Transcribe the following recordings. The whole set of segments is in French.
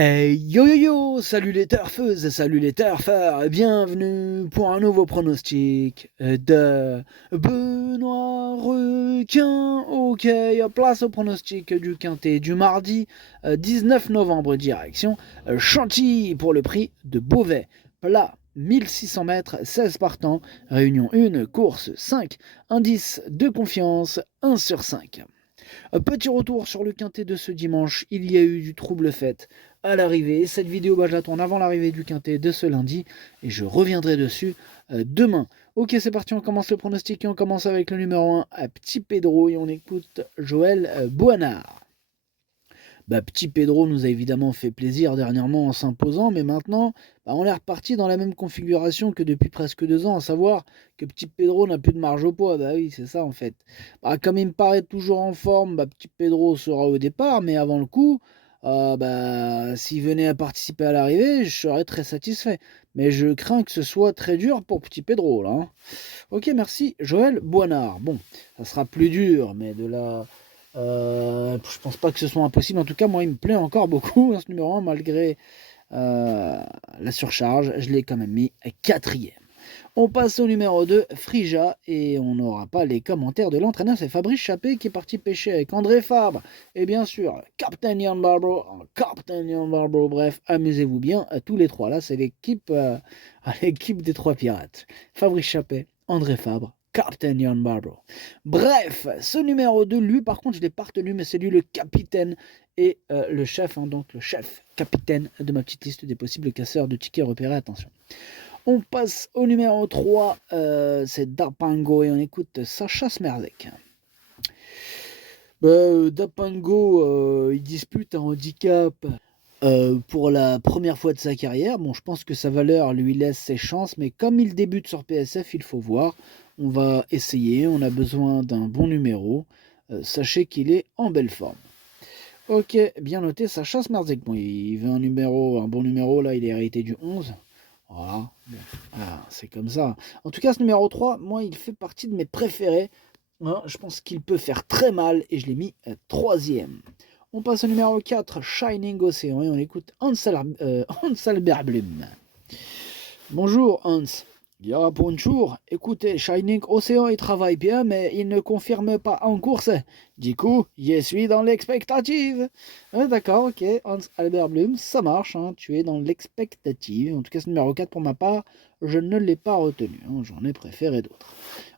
Hey, yo yo yo, salut les turfeuses, salut les turfeurs, bienvenue pour un nouveau pronostic de Benoît Requin. Ok, place au pronostic du quintet du mardi 19 novembre, direction Chantilly pour le prix de Beauvais. Plat 1600 mètres, 16 partants, réunion 1, course 5, indice de confiance 1 sur 5. Petit retour sur le quintet de ce dimanche, il y a eu du trouble fait à l'arrivée. Cette vidéo, je la tourne avant l'arrivée du quintet de ce lundi et je reviendrai dessus demain. Ok, c'est parti, on commence le pronostic et on commence avec le numéro 1 à Petit Pedro et on écoute Joël Boinard. Petit Pedro nous a évidemment fait plaisir dernièrement en s'imposant, mais maintenant, on est reparti dans la même configuration que depuis presque 2 ans, à savoir que Petit Pedro n'a plus de marge au poids. Bah oui, c'est ça en fait. Comme il me paraît toujours en forme, Petit Pedro sera au départ, mais avant le coup, s'il venait à participer à l'arrivée, je serais très satisfait. Mais je crains que ce soit très dur pour Petit Pedro là. Ok, merci Joël Boinard. Bon, ça sera plus dur, mais de la je pense pas que ce soit impossible. En tout cas, moi, il me plaît encore beaucoup, ce numéro 1, malgré la surcharge. Je l'ai quand même mis à 4e. On passe au numéro 2, Frija, et on n'aura pas les commentaires de l'entraîneur. C'est Fabrice Chappé qui est parti pêcher avec André Fabre. Et bien sûr, Captain Ian Barbaro. Bref, amusez-vous bien. Tous les trois, là, c'est l'équipe des trois pirates. Fabrice Chappé, André Fabre, Captain Ian Barbaro. Bref, ce numéro 2, lui, par contre, je ne l'ai pas retenu, mais c'est lui le capitaine et le chef, donc le chef capitaine de ma petite liste des possibles casseurs de tickets repérés. Attention. On passe au numéro 3, c'est Dapango et on écoute Sacha Smerzek. Dapango, il dispute un handicap pour la première fois de sa carrière. Bon, je pense que sa valeur lui laisse ses chances, mais comme il débute sur PSF, il faut voir. On va essayer, on a besoin d'un bon numéro. Sachez qu'il est en belle forme. Ok, bien noté, Sacha Smerzek. Bon, il veut un bon numéro, là, il est hérité du 11. Voilà, c'est comme ça. En tout cas, ce numéro 3, moi, il fait partie de mes préférés. Je pense qu'il peut faire très mal et je l'ai mis 3e. On passe au numéro 4, Shining Ocean, et on écoute Hans Albert Blum. Bonjour Hans. Ja, bonjour. Écoutez, Shining Ocean, il travaille bien, mais il ne confirme pas en course. Du coup, je suis dans l'expectative. D'accord, ok. Hans Albert Blum, ça marche. Tu es dans l'expectative. En tout cas, ce numéro 4 pour ma part, je ne l'ai pas retenu. J'en ai préféré d'autres.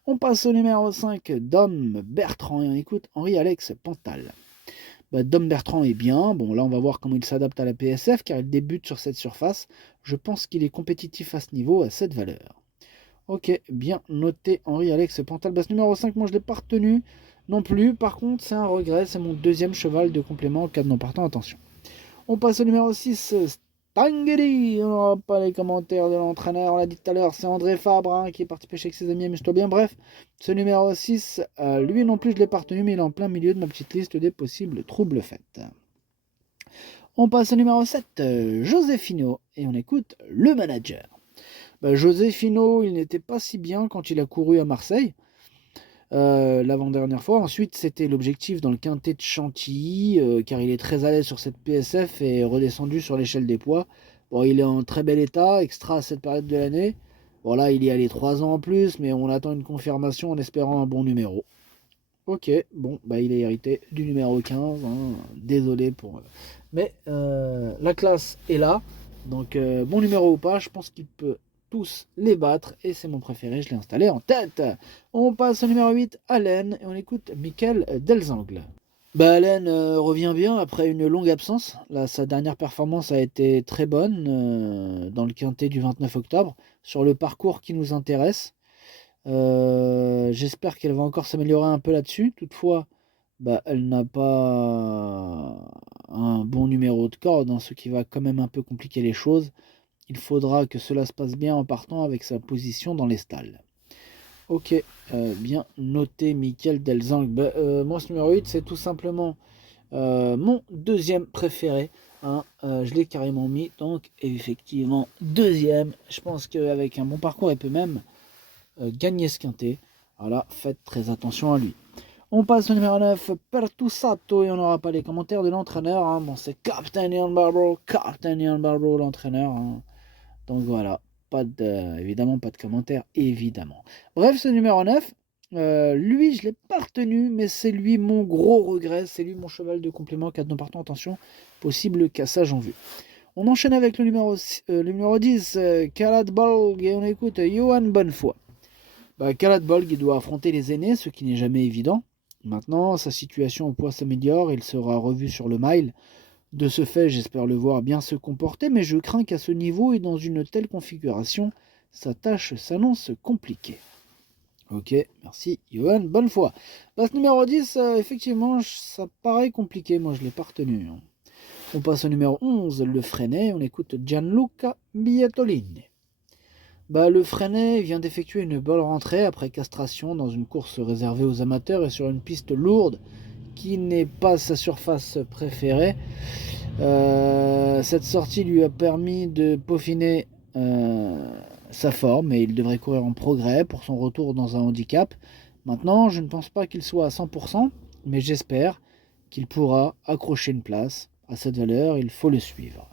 On passe au numéro 5, Dom Bertrand, et on écoute Henri-Alex Pantal. Dom Bertrand est bien. Bon, là, on va voir comment il s'adapte à la PSF, car il débute sur cette surface. Je pense qu'il est compétitif à ce niveau, à cette valeur. Ok, bien noté, Henri-Alex Pantal. Ce numéro 5, moi, je ne l'ai pas retenu non plus. Par contre, c'est un regret. C'est mon deuxième cheval de complément en cas de non partant. Attention. On passe au numéro 6, Stangeli. On n'aura pas les commentaires de l'entraîneur. On l'a dit tout à l'heure, c'est André Fabre qui est parti pêcher avec ses amis. Amuse-toi bien. Bref, ce numéro 6, lui non plus, je ne l'ai pas retenu, mais il est en plein milieu de ma petite liste des possibles troubles faits. On passe au numéro 7, Josefino. Et on écoute le manager. Josefino, il n'était pas si bien quand il a couru à Marseille l'avant-dernière fois. Ensuite, c'était l'objectif dans le quintet de Chantilly, car il est très à l'aise sur cette PSF et redescendu sur l'échelle des poids. Bon, il est en très bel état, extra à cette période de l'année. Bon, là, il y a les 3 ans en plus, mais on attend une confirmation en espérant un bon numéro. Ok, bon, il est hérité du numéro 15. Désolé pour... Mais la classe est là. Donc, bon numéro ou pas, je pense qu'il peut tous les battre. Et c'est mon préféré, je l'ai installé en tête. On passe au numéro 8, Allen. Et on écoute Michael Delzangle. Allen revient bien après une longue absence. Là, sa dernière performance a été très bonne dans le quintet du 29 octobre. Sur le parcours qui nous intéresse. J'espère qu'elle va encore s'améliorer un peu là-dessus. Toutefois, elle n'a pas un bon numéro de corde, ce qui va quand même un peu compliquer les choses. Il faudra que cela se passe bien en partant avec sa position dans les stalles. Ok, bien noté, Michael Delzang. Moi, ce numéro 8, c'est tout simplement mon deuxième préféré. Je l'ai carrément mis, donc effectivement deuxième. Je pense qu'avec un bon parcours, il peut même gagner ce quintet. Voilà, faites très attention à lui. On passe au numéro 9, Pertusato, et on n'aura pas les commentaires de l'entraîneur. Hein. Bon, c'est Captain Ian Barbaro, l'entraîneur. Hein. Donc voilà, évidemment pas de commentaires, évidemment. Bref, ce numéro 9, lui, je ne l'ai pas retenu, mais c'est lui mon gros regret, c'est lui mon cheval de complément, 4 non partants, attention, possible cassage en vue. On enchaîne avec le numéro 10, Kalad Bolg, et on écoute Johan Bonnefoy. Kalad Bolg, il doit affronter les aînés, ce qui n'est jamais évident. Maintenant, sa situation au poids s'améliore, il sera revu sur le mile. De ce fait, j'espère le voir bien se comporter, mais je crains qu'à ce niveau et dans une telle configuration, sa tâche s'annonce compliquée. Ok, merci Johan, bonne foi. Ce numéro 10, effectivement, ça paraît compliqué, moi je ne l'ai pas retenu. Hein. On passe au numéro 11, le Freinet, on écoute Gianluca Bietolini. Le Freinet vient d'effectuer une bonne rentrée après castration dans une course réservée aux amateurs et sur une piste lourde qui n'est pas sa surface préférée. Cette sortie lui a permis de peaufiner sa forme et il devrait courir en progrès pour son retour dans un handicap. Maintenant, je ne pense pas qu'il soit à 100%, mais j'espère qu'il pourra accrocher une place. À cette valeur, il faut le suivre.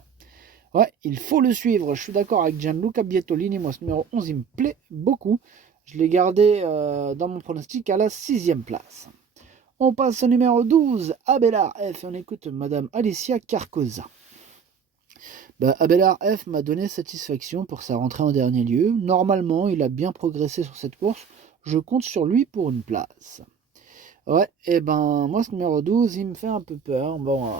Ouais, il faut le suivre. Je suis d'accord avec Gianluca Bietolini. Moi, ce numéro 11, il me plaît beaucoup. Je l'ai gardé dans mon pronostic à la 6e place. On passe au numéro 12, Abelard F. On écoute Madame Alicia Carcosa. Abelard F m'a donné satisfaction pour sa rentrée en dernier lieu. Normalement, il a bien progressé sur cette course. Je compte sur lui pour une place. Ouais, moi, ce numéro 12, il me fait un peu peur. Bon,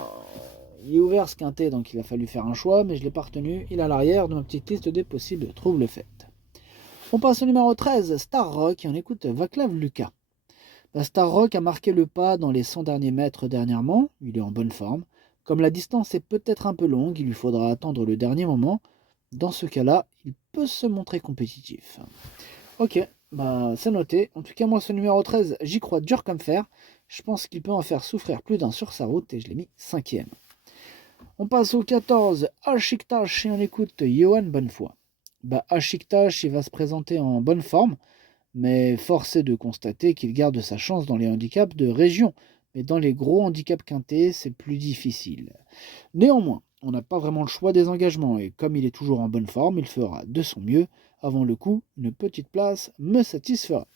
il est ouvert ce quintet, donc il a fallu faire un choix, mais je ne l'ai pas retenu. Il est à l'arrière de ma petite liste des possibles troubles faits. On passe au numéro 13, Star Rock, et on écoute Vaclav Lucas. Star Rock a marqué le pas dans les 100 derniers mètres dernièrement, il est en bonne forme. Comme la distance est peut-être un peu longue, il lui faudra attendre le dernier moment. Dans ce cas-là, il peut se montrer compétitif. Ok, c'est noté. En tout cas, moi, ce numéro 13, j'y crois dur comme fer. Je pense qu'il peut en faire souffrir plus d'un sur sa route et je l'ai mis 5e. On passe au 14, Ashiktash, et on écoute Johan Bonnefoy. Ashiktash, il va se présenter en bonne forme, mais force est de constater qu'il garde sa chance dans les handicaps de région. Mais dans les gros handicaps quintés, c'est plus difficile. Néanmoins, on n'a pas vraiment le choix des engagements, et comme il est toujours en bonne forme, il fera de son mieux. Avant le coup, une petite place me satisfera.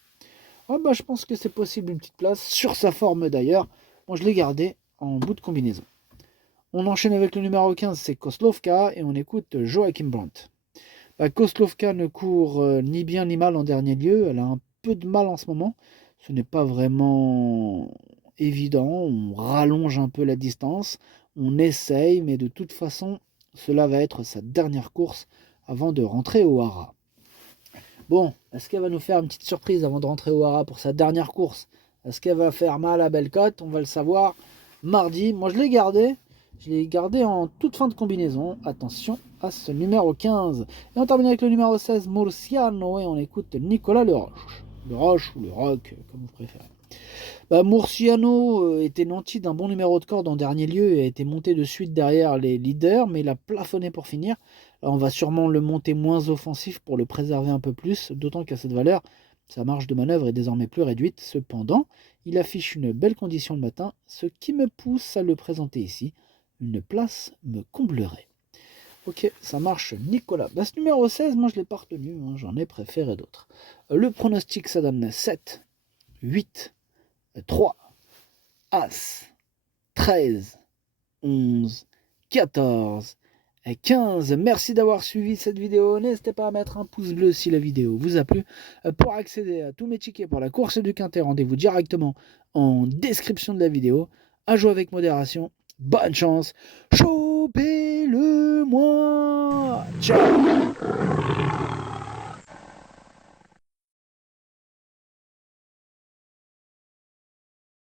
Je pense que c'est possible une petite place, sur sa forme d'ailleurs. Moi, je l'ai gardé en bout de combinaison. On enchaîne avec le numéro 15, c'est Koslovka, et on écoute Joachim Brandt. Koslovka ne court ni bien ni mal en dernier lieu, elle a un peu de mal en ce moment. Ce n'est pas vraiment évident, on rallonge un peu la distance, on essaye, mais de toute façon, cela va être sa dernière course avant de rentrer au Hara. Bon, est-ce qu'elle va nous faire une petite surprise avant de rentrer au Hara pour sa dernière course? Est-ce qu'elle va faire mal à Bellecote? On va le savoir mardi. Moi, je l'ai gardé en toute fin de combinaison. Attention à ce numéro 15. Et on termine avec le numéro 16, Murciano, et on écoute Nicolas Leroche. Leroche ou le Rock, comme vous préférez. Murciano était nanti d'un bon numéro de corde en dernier lieu et a été monté de suite derrière les leaders, mais il a plafonné pour finir. Là, on va sûrement le monter moins offensif pour le préserver un peu plus, d'autant qu'à cette valeur, sa marge de manœuvre est désormais plus réduite. Cependant, il affiche une belle condition le matin, ce qui me pousse à le présenter ici. Une place me comblerait. Ok, ça marche, Nicolas. Ce numéro 16, moi je ne l'ai pas retenu, hein, j'en ai préféré d'autres. Le pronostic, ça donne 7, 8, 3, As, 13, 11, 14, 15. Merci d'avoir suivi cette vidéo. N'hésitez pas à mettre un pouce bleu si la vidéo vous a plu. Pour accéder à tous mes tickets pour la course du Quintet, rendez-vous directement en description de la vidéo. À jouer avec modération. Bonne chance. Chopez-le moi. Ciao.